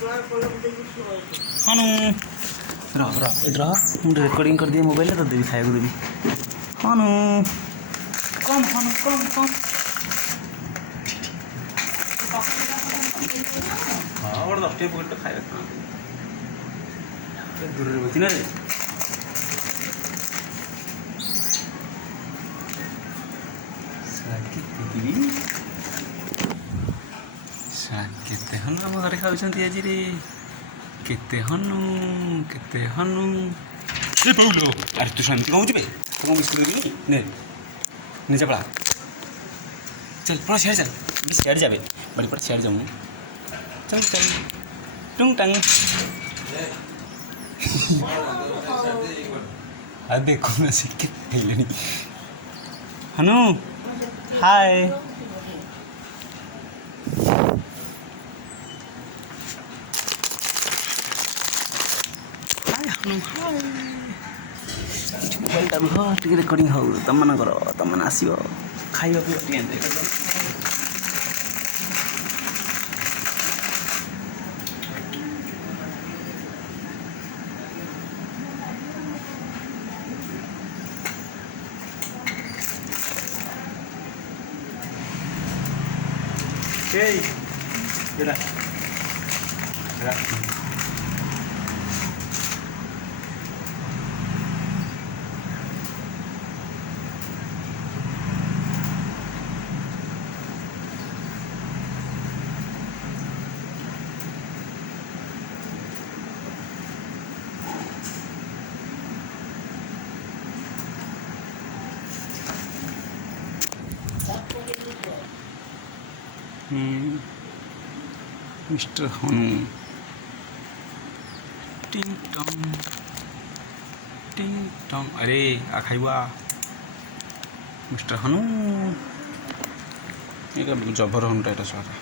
हनु रह मुझे रिकॉर्डिंग कर दिया मोबाइल तो देवी खाया देवी हनु कम हनु कम हाँ बड़ा 10 टी पकड़ खाया दूर बची ना रे केते हनु आम घर खाऊँ आज रे केते हनु ए पौलो अरे तू शांति कहूँ बे तुम बिस्कुट देवी ने पड़ा चल पड़ा शेयर चल शेयर जाबे बड़ी पड़ा शेयर जाऊँ चल चल टुंग टंग अरे देखो ना सीख के हनु हाय मोबाइल टे रेकर्डिंग हो तुम मैंने आसो खाइबा मिस्टर हनु टिंग टंग अरे आ खाइबा मिस्टर हनु ये जबर हनुटा सारा